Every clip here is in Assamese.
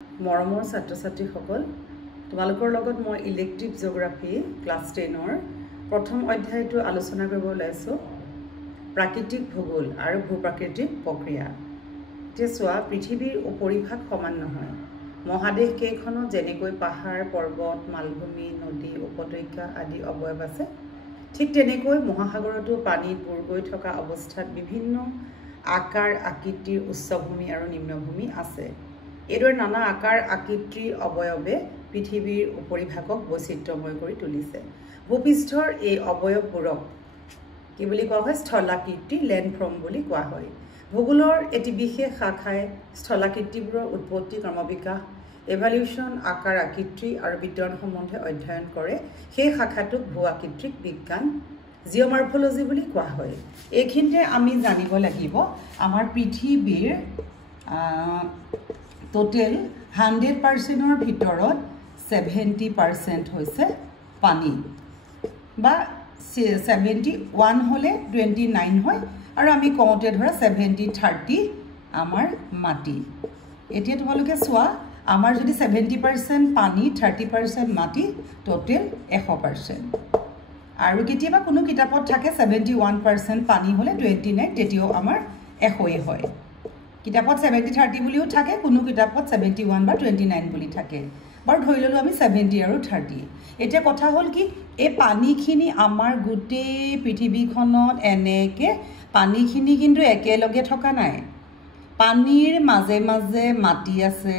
মৰমৰ ছাত্ৰ-ছাত্ৰীসকল তোমালোকৰ লগত মই ইলেক্টিভ জিঅ'গ্ৰাফি ক্লাছ 10ৰ প্ৰথম অধ্যায়টো আলোচনা কৰিব ওলাইছো প্ৰাকৃতিক ভূগোল আৰু ভূপ্ৰাকৃতিক প্ৰক্ৰিয়া। এতিয়া চোৱা পৃথিৱীৰ উপৰিভাগ সমান নহয়। মহাদেশ কেইখনত যেনেকৈ পাহাৰ, পৰ্বত, মালভূমি, নদী, উপত্যকা আদি অৱয়ব আছে, ঠিক তেনেকৈ মহাসাগৰতো পানীত বুৰ গৈ থকা অৱস্থাত বিভিন্ন আকাৰ আকৃতিৰ উচ্চভূমি আৰু নিম্নভূমি আছে। এইদৰে নানা আকাৰ আকৃতিৰ অৱয়বে পৃথিৱীৰ উপৰিভাগক বৈচিত্ৰ্যময় কৰি তুলিছে। ভূপৃষ্ঠৰ এই অৱয়ববোৰক কি বুলি কোৱা হয়? স্থলাকৃতি, লেণ্ডফৰ্ম বুলি কোৱা হয়। ভূগোলৰ এটি বিশেষ শাখাই স্থলাকৃতিবোৰৰ উৎপত্তি, ক্ৰমবিকাশ, এভলিউশ্যন, আকাৰ আকৃতি আৰু বিতৰণ সম্বন্ধে অধ্যয়ন কৰে। সেই শাখাটোক ভূ আকৃতিক বিজ্ঞান জিঅ'মৰ্ফলজি বুলি কোৱা হয়। এইখিনিতে আমি জানিব লাগিব আমাৰ পৃথিৱীৰ টোটেল 100%ৰ ভিতৰত 70% হৈছে পানী, বা 71 হ'লে 29 হয়, আৰু আমি কওঁতে ধৰা 70-30 আমাৰ মাটি। এতিয়া তোমালোকে চোৱা, আমাৰ যদি 70% পানী, 30% মাটি, টোটেল 100%। আৰু কেতিয়াবা কোনো কিতাপত থাকে 71% পানী হ'লে 29, তেতিয়াও আমাৰ 100 হয়। কিতাপত 70-30 বুলিও থাকে, কোনো কিতাপত 71 বা 29 বুলি থাকে। বাৰু ধৰি ল'লোঁ আমি 70 আৰু 30। এতিয়া কথা হ'ল কি, এই পানীখিনি আমাৰ গোটেই পৃথিৱীখনত এনেকৈ পানীখিনি কিন্তু একেলগে থকা নাই। পানীৰ মাজে মাজে মাটি আছে,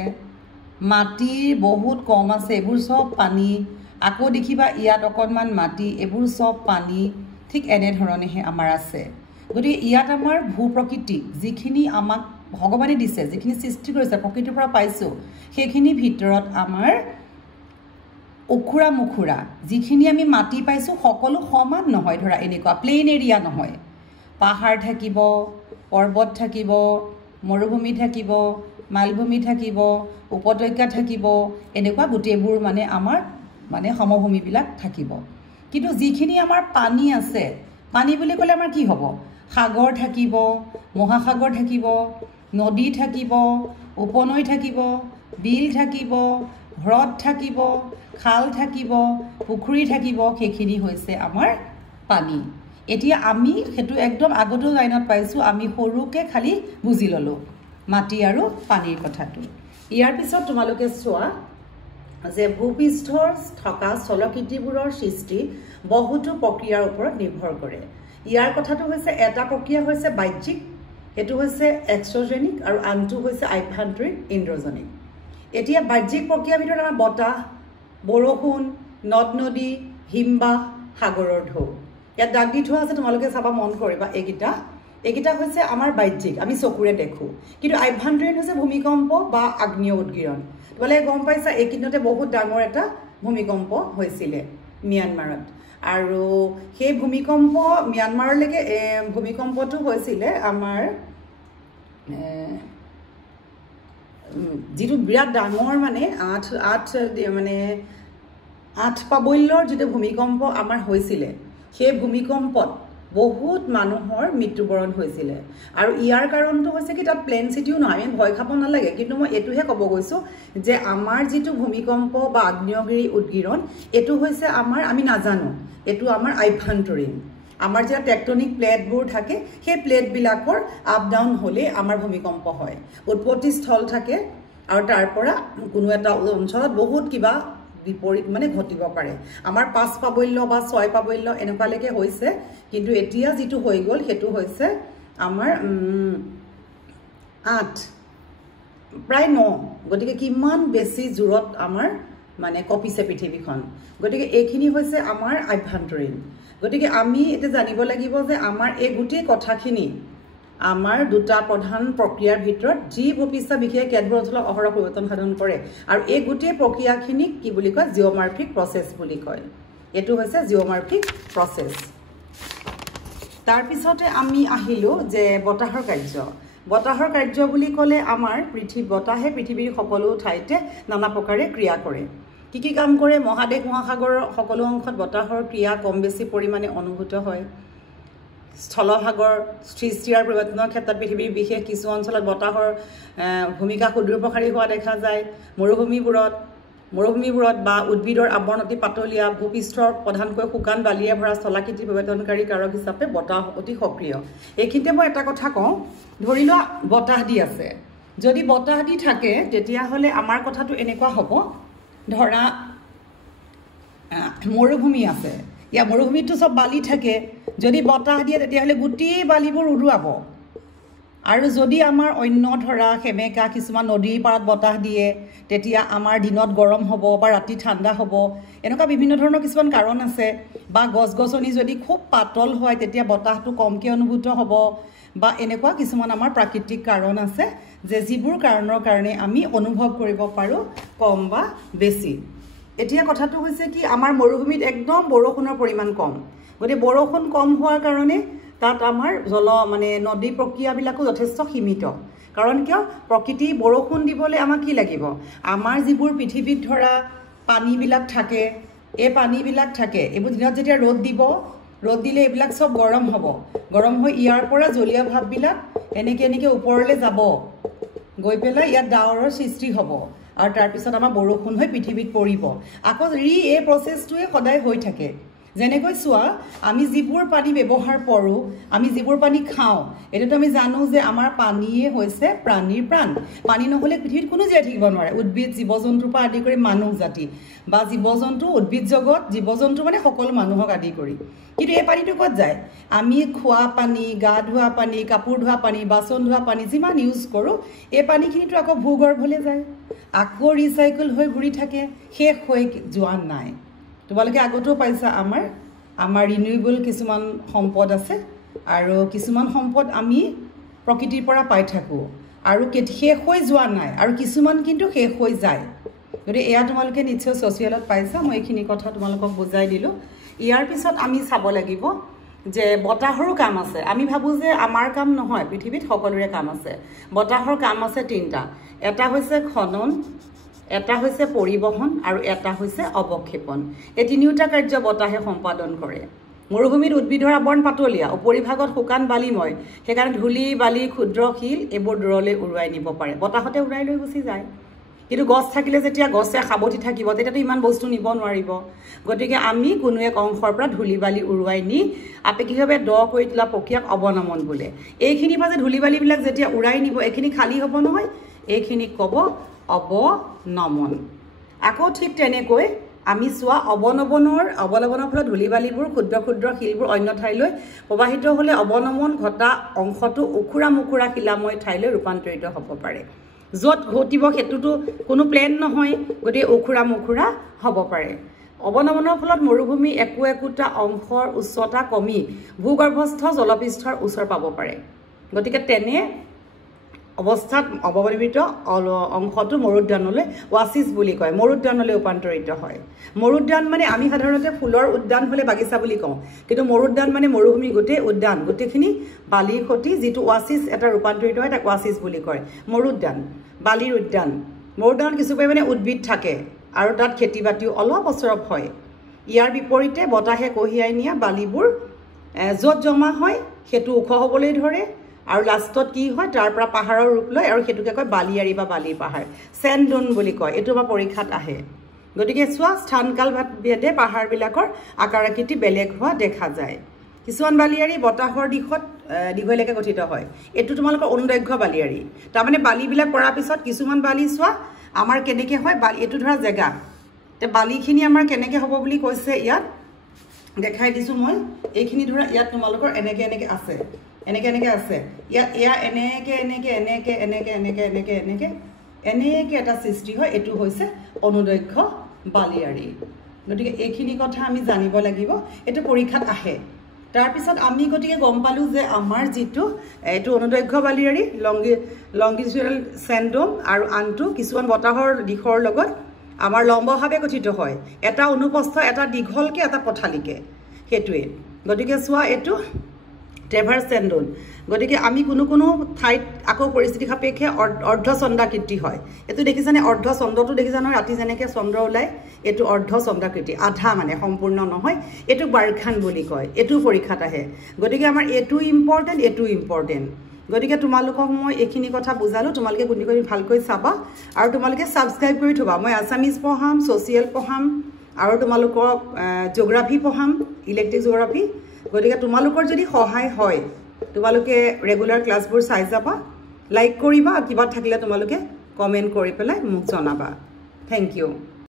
মাটিৰ বহুত কম আছে, এইবোৰ চব পানী। আকৌ দেখিবা ইয়াত অকণমান মাটি, এইবোৰ চব পানী। ঠিক এনেধৰণেহে আমাৰ আছে। গতিকে ইয়াত আমাৰ ভূ প্ৰকৃতি যিখিনি আমাক ভগৱানে দিছে, যিখিনি সৃষ্টি কৰিছে, প্ৰকৃতিৰ পৰা পাইছোঁ, সেইখিনিৰ ভিতৰত আমাৰ উখুৰা মুখুৰা যিখিনি আমি মাটি পাইছোঁ সকলো সমান নহয়। ধৰা এনেকুৱা প্লেইন এৰিয়া নহয়। পাহাৰ থাকিব, পৰ্বত থাকিব, মৰুভূমি থাকিব, মালভূমি থাকিব, উপত্যকা থাকিব, এনেকুৱা গোটেইবোৰ আমাৰ সমভূমিবিলাক থাকিব। কিন্তু যিখিনি আমাৰ পানী আছে, পানী বুলি ক'লে আমাৰ কি হ'ব? সাগৰ থাকিব, মহাসাগৰ থাকিব, নদী থাকিব, উপনৈ থাকিব, বিল থাকিব, হ্ৰদ থাকিব, খাল থাকিব, পুখুৰী থাকিব, সেইখিনি হৈছে আমাৰ পানী। এতিয়া আমি সেইটো একদম আগতেও লাইনত পাইছোঁ, আমি সৰুকৈ খালি বুজি ল'লোঁ মাটি আৰু পানীৰ কথাটো। ইয়াৰ পিছত তোমালোকে চোৱা যে ভূপৃষ্ঠৰ থকা স্থলাকৃতিবোৰৰ সৃষ্টি বহুতো প্ৰক্ৰিয়াৰ ওপৰত নিৰ্ভৰ কৰে। ইয়াৰ কথাটো হৈছে, এটা প্ৰক্ৰিয়া হৈছে বাহ্যিক, সেইটো হৈছে এক্সট্ৰজেনিক, আৰু আনটো হৈছে আভ্যন্তৰীণ ইন্দ্ৰজনিক। এতিয়া বাহ্যিক প্ৰক্ৰিয়াৰ ভিতৰত আমাৰ বতাহ, বৰষুণ, নদ নদী, হিমবাহ, সাগৰৰ ঢৌ। ইয়াত দাগ দি থোৱা আছে, তোমালোকে চাবা, মন কৰিবা। এইকেইটা হৈছে আমাৰ বাহ্যিক, আমি চকুৰে দেখোঁ। কিন্তু আভ্যন্তৰীণ হৈছে ভূমিকম্প বা আগ্নেয় উদগীৰণ। তোমালোকে গম পাইছা, এইকেইদিনতে বহুত ডাঙৰ এটা ভূমিকম্প হৈছিলে ম্যানমাৰত, আৰু সেই ভূমিকম্প ম্যানমাৰলৈকে ভূমিকম্পটো হৈছিলে আমাৰ যিটো বিৰাট ডাঙৰ 8 প্ৰাবল্যৰ যিটো ভূমিকম্প আমাৰ হৈছিলে, সেই ভূমিকম্পত বহুত মানুহৰ মৃত্যুবৰণ হৈছিলে। আৰু ইয়াৰ কাৰণটো হৈছে কি, তাত প্লেন চিটিও নহয়, আমি ভয় খাব নালাগে। কিন্তু মই এইটোহে ক'ব গৈছোঁ যে আমাৰ যিটো ভূমিকম্প বা আগ্নেয়গিৰি উদগীৰণ, এইটো হৈছে আমি নাজানো, এইটো আমাৰ আভ্যন্তৰীণ। আমাৰ যেতিয়া টেকটনিক প্লেটবোৰ থাকে, সেই প্লেটবিলাকৰ আপ ডাউন হ'লে আমাৰ ভূমিকম্প হয়। উৎপত্তি স্থল থাকে, আৰু তাৰ পৰা কোনো এটা অঞ্চলত বহুত কিবা বিপৰীত ঘটিব পাৰে। আমাৰ 5 প্ৰাবল্য বা 6 প্ৰাবল্য এনেকুৱালৈকে হৈছে, কিন্তু এতিয়া যিটো হৈ গ'ল সেইটো হৈছে আমাৰ 8, প্ৰায় 9। গতিকে কিমান বেছি জোৰত আমাৰ কঁপিছে পৃথিৱীখন। গতিকে এইখিনি হৈছে আমাৰ আভ্যন্তৰীণ। গতিকে আমি এতিয়া জানিব লাগিব যে আমাৰ এই গোটেই কথাখিনি আমাৰ দুটা প্ৰধান প্ৰক্ৰিয়াৰ ভিতৰত, যি ভূপৃষ্ঠ বিশেষ কেতবোৰ অঞ্চলত অহৰহ পৰিৱৰ্তন সাধন কৰে, আৰু এই গোটেই প্ৰক্ৰিয়াখিনিক কি বুলি কয়? জিঅ'মৰ্ফিক প্ৰচেছ বুলি কয়। এইটো হৈছে জিঅ'মৰ্ফিক প্ৰচেছ। তাৰপিছতে আমি আহিলোঁ যে বতাহৰ কাৰ্য। বতাহৰ কাৰ্য বুলি ক'লে আমাৰ বতাহে পৃথিৱীৰ সকলো ঠাইতে নানা প্ৰকাৰে ক্ৰিয়া কৰে। কি কি কাম কৰে? মহাদেশ মহাসাগৰৰ সকলো অংশত বতাহৰ ক্ৰিয়া কম বেছি পৰিমাণে অনুভূত হয়। স্থলভাগৰ সৃষ্টি আৰু পৰিৱৰ্তনৰ ক্ষেত্ৰত পৃথিৱীৰ বিশেষ কিছু অঞ্চলত বতাহৰ ভূমিকা সুদূৰপ্ৰসাৰী হোৱা দেখা যায় মৰুভূমিবোৰত বা উদ্ভিদৰ আৱৰণ অতি পাতলীয়া ভূপৃষ্ঠৰ প্ৰধানকৈ শুকান বালিয়ে ভৰা স্থলাকৃতি পৰিৱৰ্তনকাৰী কাৰক হিচাপে বতাহ অতি সক্ৰিয় এইখিনিতে মই এটা কথা কওঁ ধৰি লোৱা বতাহ দি আছে যদি বতাহ দি থাকে তেতিয়াহ'লে আমাৰ কথাটো এনেকুৱা হ'ব ধৰা মৰুভূমি আছে ইয়া মৰুভূমিতো সব বালি থাকে যদি বতাহ দিয়ে তেতিয়াহ'লে গোটেই বালিবোৰ উৰুৱাব আৰু যদি আমাৰ অন্য ধৰা হেমেকা কিছুমান নদীৰ পাৰত বতাহ দিয়ে তেতিয়া আমাৰ দিনত গৰম হ'ব বা ৰাতি ঠাণ্ডা হ'ব এনেকুৱা বিভিন্ন ধৰণৰ কিছুমান কাৰণ আছে বা গছ-গছনি যদি খুব পাতল হয় তেতিয়া বতাহটো কমকৈ অনুভূত হ'ব বা এনেকুৱা কিছুমান আমাৰ প্ৰাকৃতিক কাৰণ আছে যে যিবোৰ কাৰণৰ কাৰণে আমি অনুভৱ কৰিব পাৰোঁ কম বা বেছি এতিয়া কথাটো হৈছে কি আমাৰ মৰুভূমিত একদম বৰষুণৰ পৰিমাণ কম গতিকে বৰষুণ কম হোৱাৰ কাৰণে তাত আমাৰ নদী প্ৰক্ৰিয়াবিলাকো যথেষ্ট সীমিত কাৰণ কিয় প্ৰকৃতি বৰষুণ দিবলৈ আমাক কি লাগিব আমাৰ যিবোৰ পৃথিৱীত ধৰা পানীবিলাক থাকে এই পানীবিলাক থাকে এইবোৰ দিনত যেতিয়া ৰ'দ দিলে এইবিলাক সব গৰম হ'ব গৰম হৈ ইয়াৰ পৰা জলীয় ভাৱবিলাক এনেকৈ ওপৰলৈ যাব গৈ পেলাই ইয়াত ডাৱৰৰ সৃষ্টি হ'ব আৰু তাৰপিছত আমাৰ বৰষুণ হৈ পৃথিৱীত পৰিব আকৌ এই প্ৰচেছটোৱে সদায় হৈ থাকে যেনেকৈ চোৱা আমি যিবোৰ পানী ব্যৱহাৰ কৰোঁ আমি যিবোৰ পানী খাওঁ এটোতো আমি জানো যে আমাৰ পানীয়ে হৈছে প্ৰাণীৰ প্ৰাণ পানী নহ'লে পৃথিৱীত কোনো জীয়াই থাকিব নোৱাৰে উদ্ভিদ জীৱ-জন্তুৰ পৰা আদি কৰি মানুহ জাতি বা জীৱ-জন্তু উদ্ভিদ জগত জীৱ-জন্তু মানে সকলো মানুহক আদি কৰি কিন্তু এই পানীটো ক'ত যায় আমি খোৱা পানী গা ধোৱা পানী কাপোৰ ধোৱা পানী বাচন ধোৱা পানী যিমান ইউজ কৰোঁ এই পানীখিনিতো আকৌ ভূগৰ্ভলৈ যায় আকৌ ৰিচাইকেল হৈ ঘূৰি থাকে শেষ হৈ যোৱা নাই তোমালোকে আগতেও পাইছা আমাৰ ৰিনিউৱেবল কিছুমান সম্পদ আছে আৰু কিছুমান সম্পদ আমি প্ৰকৃতিৰ পৰা পাই থাকোঁ আৰু শেষ হৈ যোৱা নাই আৰু কিছুমান কিন্তু শেষ হৈ যায় গতিকে এয়া তোমালোকে নিশ্চয় ছ'চিয়েলত পাইছা মই এইখিনি কথা তোমালোকক বুজাই দিলোঁ ইয়াৰ পিছত আমি চাব লাগিব যে বতাহৰো কাম আছে আমি ভাবোঁ যে আমাৰ কাম নহয় পৃথিৱীত সকলোৰে কাম আছে বতাহৰ কাম আছে তিনিটা এটা হৈছে খনন এটা হৈছে পৰিবহন আৰু এটা হৈছে অৱক্ষেপন এই তিনিওটা কাৰ্য বতাহে সম্পাদন কৰে মৰুভূমিত উদ্ভিদৰ আৱৰণ পাতলীয়া উপৰিভাগত শুকান বালিময় সেইকাৰণে ধূলি বালি ক্ষুদ্ৰ শিল এইবোৰ দূৰলৈ উৰুৱাই নিব পাৰে বতাহতে উৰাই লৈ গুচি যায় কিন্তু গছ থাকিলে যেতিয়া গছে সাৱটি থাকিব তেতিয়াতো ইমান বস্তু নিব নোৱাৰিব গতিকে আমি কোনো এক অংশৰ পৰা ধূলি বালি উৰুৱাই নি আপেক্ষিকভাৱে দ কৰি তোলা প্ৰক্ৰিয়াক অৱনমন বোলে এইখিনিৰ পৰা যে ধূলি বালিবিলাক যেতিয়া উৰাই নিব এইখিনি খালী হ'ব নহয় এইখিনিক ক'ব অৱনমন আকৌ ঠিক তেনেকৈ আমি চোৱা অৱনমনৰ ফলত ধূলি বালিবোৰ ক্ষুদ্ৰ ক্ষুদ্ৰ শিলবোৰ অন্য ঠাইলৈ প্ৰবাহিত হ'লে অৱনমন ঘটা অংশটো উখুৰা মুখুৰা শিলাময় ঠাইলৈ ৰূপান্তৰিত হ'ব পাৰে য'ত ঘটিব সেইটোতো কোনো প্লেন নহয় গতিকে উখুৰা মুখুৰা হ'ব পাৰে অৱনমনৰ ফলত মৰুভূমি একোটা অংশৰ উচ্চতা কমি ভূগৰ্ভস্থ জলপৃষ্ঠৰ ওচৰ পাব পাৰে গতিকে তেনে অৱস্থাত অৱনমিত অংশটো মৰুদ্যানলৈ ওয়াসিস বুলি কয় মৰুদ্যানলৈ ৰূপান্তৰিত হয় মৰুদ্যান মানে আমি সাধাৰণতে ফুলৰ উদ্যান হ'লে বাগিচা বুলি কওঁ কিন্তু মৰুদ্যান মানে মৰুভূমি গোটেই উদ্যান গোটেইখিনি বালিৰ সতি যিটো ওয়াসিস এটা ৰূপান্তৰিত হয় তাক ওয়াসিস বুলি কয় মৰুদ্যান বালিৰ উদ্যান মৰুদ্যানত কিছু পৰিমাণে উদ্ভিদ থাকে আৰু তাত খেতি বাতিও অলপ অচৰপ হয় ইয়াৰ বিপৰীতে বতাহে কঢ়িয়াই নিয়া বালিবোৰ য'ত জমা হয় সেইটো ওখ হ'বলৈ ধৰে আৰু লাষ্টত কি হয় তাৰ পৰা পাহাৰৰ ৰূপ লয় আৰু সেইটোকে কয় বালিয়াৰী বা বালিৰ পাহাৰ চেণ্ডুন বুলি কয় এইটো আমাৰ পৰীক্ষাত আহে গতিকে চোৱা স্থানকাল ভেদে পাহাৰবিলাকৰ আকাৰ আকৃতি বেলেগ হোৱা দেখা যায় কিছুমান বালিয়াৰী বতাহৰ দিশত দীঘলীয়াকৈ গঠিত হয় এইটো তোমালোকৰ অনুদৈৰ্ঘ্য বালিয়াৰী তাৰমানে বালিবিলাক পৰাৰ পিছত কিছুমান বালি চোৱা আমাৰ কেনেকৈ হয় এইটো ধৰা জেগা তে বালিখিনি আমাৰ কেনেকৈ হ'ব বুলি কৈছে ইয়াত দেখাই দিছোঁ মই এইখিনি ধৰা ইয়াত তোমালোকৰ এনেকৈ আছে এনেকৈ আছে ইয়াত এয়া এনেকৈ এটা সৃষ্টি হয় এইটো হৈছে অনুদৈৰ্ঘ্য বালিয়াৰী গতিকে এইখিনি কথা আমি জানিব লাগিব এইটো পৰীক্ষাত আহে তাৰপিছত আমি গতিকে গম পালোঁ যে আমাৰ যিটো এইটো অনুদৈৰ্ঘ্য বালিয়াৰী লংগিটিউডাল চেণ্ডুম আৰু আনটো কিছুমান বতাহৰ দিশৰ লগত আমাৰ লম্বভাৱে গঠিত হয় এটা অনুপস্থ এটা দীঘলকৈ এটা পথালিকে সেইটোৱে গতিকে চোৱা এইটো ট্ৰেভাৰ্ছ টেণ্ডন গতিকে আমি কোনো কোনো ঠাইত আকৌ পৰিস্থিতি সাপেক্ষে অৰ্ধচন্দ্ৰাকৃতি হয় এইটো দেখিছানে অৰ্ধচন্দ্ৰটো দেখিছা নহয় ৰাতি যেনেকৈ চন্দ্ৰ ওলায় এইটো অৰ্ধচন্দ্ৰাকৃতি আধা মানে সম্পূৰ্ণ নহয় এইটো বাৰখান বুলি কয় এইটো পৰীক্ষাত আহে গতিকে আমাৰ এইটো ইম্পৰ্টেণ্ট গতিকে তোমালোকক মই এইখিনি কথা বুজালোঁ তোমালোকে গুণি কৰি ভালকৈ চাবা আৰু তোমালোকে ছাবস্ক্ৰাইব কৰি থবা মই আছামিজ পঢ়াম ছ'চিয়েল পঢ়াম আৰু তোমালোকক জিঅ'গ্ৰাফী পঢ়াম ইলেক্ট্ৰিক জিঅ'গ্ৰাফী গতিকে তোমালোকৰ যদি সহায় হয় তোমালোকে ৰেগুলাৰ ক্লাছবোৰ চাই যাবা লাইক কৰিবা কিবা থাকিলে তোমালোকে কমেণ্ট কৰি পেলাই মোক জনাবা থেংক ইউ